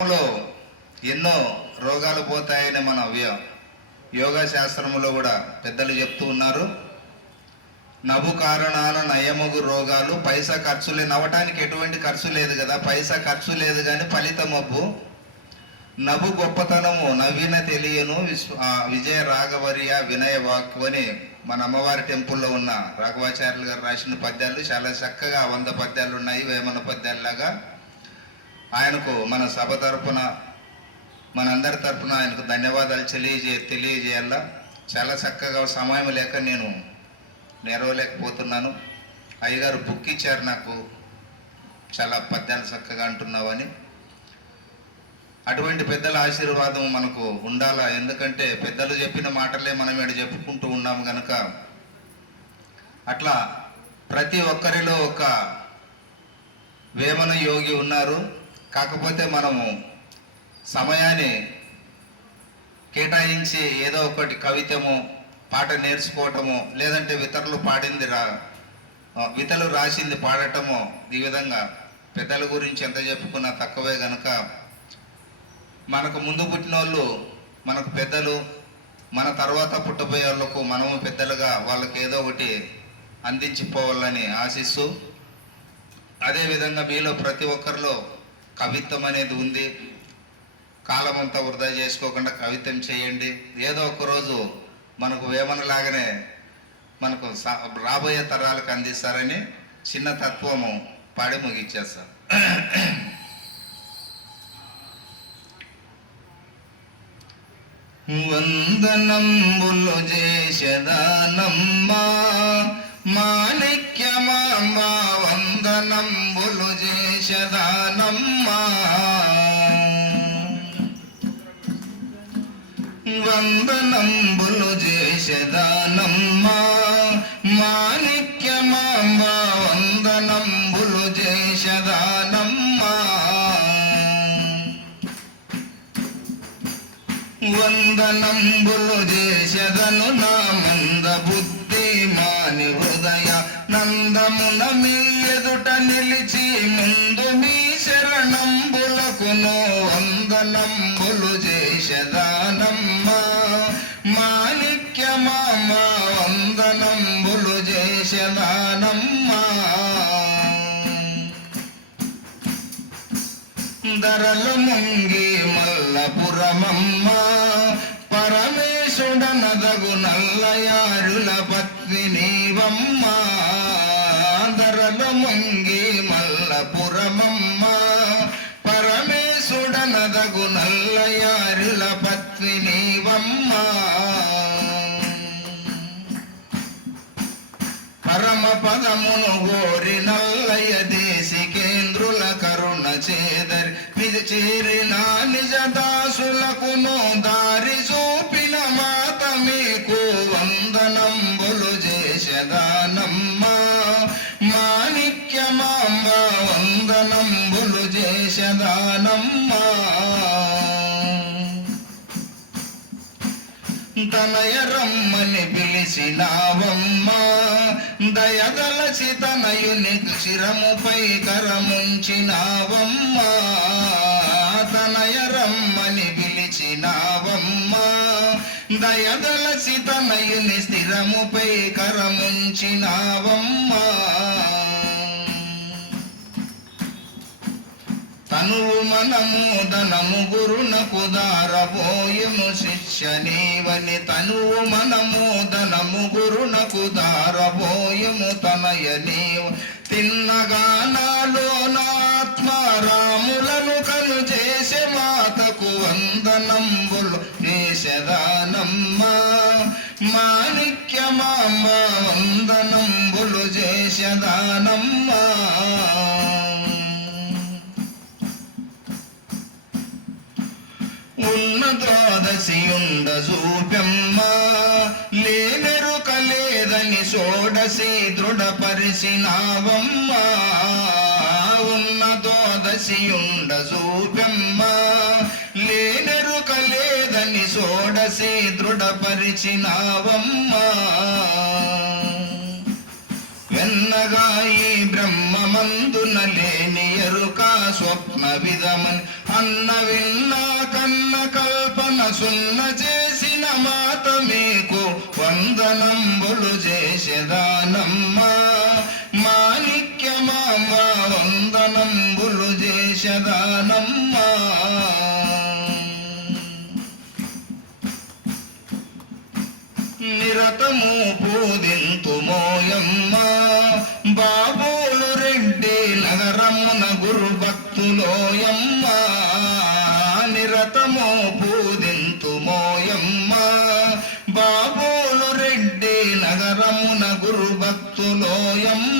లో ఎన్నో రోగాలు పోతాయని మన యోగా శాస్త్రంలో కూడా పెద్దలు చెప్తూ ఉన్నారు. నవ్వు కారణాల నయముగు రోగాలు. పైసా ఖర్చు లేదు, నవ్వటానికి ఎటువంటి ఖర్చు లేదు కదా, పైసా ఖర్చు లేదు కానీ ఫలితం అబ్బు. నవ్వు గొప్పతనము నవ్విన తెలియను విజయ రాఘవర్య వినయ వాక్కు అని మన అమ్మవారి టెంపుల్లో ఉన్న రాఘవాచార్యులు గారు రాసిన పద్యాలు చాలా చక్కగా 100 పద్యాలు ఉన్నాయి, వేమన పద్యాల్లాగా. ఆయనకు మన సభ తరపున మనందరి తరపున ఆయనకు ధన్యవాదాలు తెలియజేయాలా. చాలా చక్కగా సమయం లేక నేను నేరవలేకపోతున్నాను. అయ్యగారు బుక్ ఇచ్చారు నాకు, చాలా పద్యాలు చక్కగా అంటున్నావని. అటువంటి పెద్దల ఆశీర్వాదం మనకు ఉండాలా, ఎందుకంటే పెద్దలు చెప్పిన మాటలే మనం ఇక్కడ చెప్పుకుంటూ ఉన్నాము కనుక. అట్లా ప్రతి ఒక్కరిలో ఒక వేమన యోగి ఉన్నారు. కాకపోతే మనము సమయాన్ని కేటాయించి ఏదో ఒకటి కవితము పాట నేర్చుకోవటము, లేదంటే ఇతరులు రాసింది పాడటము, ఈ విధంగా పెద్దల గురించి ఎంత చెప్పుకున్నా తక్కువే కనుక మనకు ముందు పుట్టిన వాళ్ళు మనకు పెద్దలు, మన తర్వాత పుట్టబోయే వాళ్ళకు మనము పెద్దలుగా వాళ్ళకి ఏదో ఒకటి అందించిపోవాలని ఆశిస్తూ, అదేవిధంగా మీలో ప్రతి ఒక్కరిలో కవిత్వం అనేది ఉంది. కాలం అంతా వృధా చేసుకోకుండా కవిత్వం చేయండి. ఏదో ఒకరోజు మనకు వేమనలాగానే మనకు రాబోయే తరాలకు అందిస్తారని చిన్న తత్వము పాడి ముగిచ్చేస్తాం. వందనంబులు చేసెదనమ్మా మాణిక్యమాంబ, వందనంబులు చేసెదనమ్మా, వందనంబులు చేసెదనమ్మా మాణిక్యమాంబ, వందనంబులు చేసెదనమ్మా, వందనంబులు చేసెదను నా మంద బుద్ధి మాని హృదయ నందమున మీ ఎదుట నిలిచి ముందు మీ శరణంబులకును వందనంబులు చేసెదనమ్మా మాణిక్యమాంబ, వందనంబులు చేసెదనమ్మా. ధరలు ముంగి మల్లపురమమ్మ, పరమేశుడనదగు నల్లయారుల పత్ని నీవమ్మ. ధరలు ముంగి మల్లపురమమ్మ, పరమేశుడనదగు నల్లయారుల పత్ని నీవమ్మ. పరమ పదమును గోరి నల్లయ దేశికేంద్రుల కరుణ చేదరి చేరిన నిజ దాసులకును దారి చూపిన మాత మీకు వందనంబులు చేసెదనమ్మా మాణిక్యమాంబ, వందనంబులు చేసెదనమ్మా. తనయ రమ్మని పిలిచినావమ్మా, దయదలచి తనయుని శిరముపై కరముంచినావమ్మా. తనయ రమ్మని పిలిచినావమ్మా, దయదలచి తనయుని స్థిరముపై కరముంచినావమ్మా. తనువు మనము ధనము గురునకు దారబోయును శిష్య నీవని, తనువు మనము ధనము గురునకు దారబోయుము తనయ నీవు. తిన్నగానాలో నాత్మారాములను కను చేసే మాతకు వందనంబులు చేసెదనమ్మా మాణిక్యమాంబ, వందనంబులు చేసెదనమ్మా. ఉన్న ద్వాదశియుండ చూపెమ్మ, లేనెరుక లేదని షోడశి దృఢపరిచినావమ్మ. ఉన్న ద్వాదశియుండ చూపెమ్మ, లేనెరుక లేదని షోడశి దృఢపరిచినావమ్మ. వెన్నగా ఈ బ్రహ్మమందున లేని ఎరుక స్వప్న విధమని అన్న విన్నా కన్న కల్పన సున్న చేసిన మాత మీకు వందనంబులు చేసేదానమ్మా మాణిక్యమాంబ వందనంబులు చేసేదానమ్మా నిరతము పూజింతుమోయమ్మ బాబోలు రెడ్డి నగరమున గురు భక్తులోయమ్మ నిరతము పూజింతుమోయమ్మ బాబోలు రెడ్డి నగరమున గురు భక్తులోయమ్మ